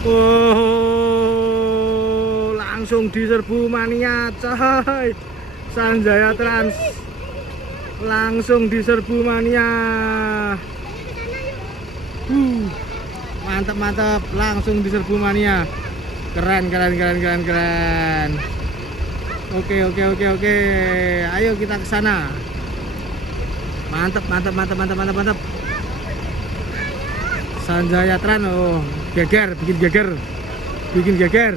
Oh, langsung diserbu mania coy. Sanjaya Trans langsung diserbu mania. Mantap mantap, langsung diserbu mania. Keren. Oke. Ayo kita ke sana. Mantap. Sanjaya Trans, oh, bikin geger.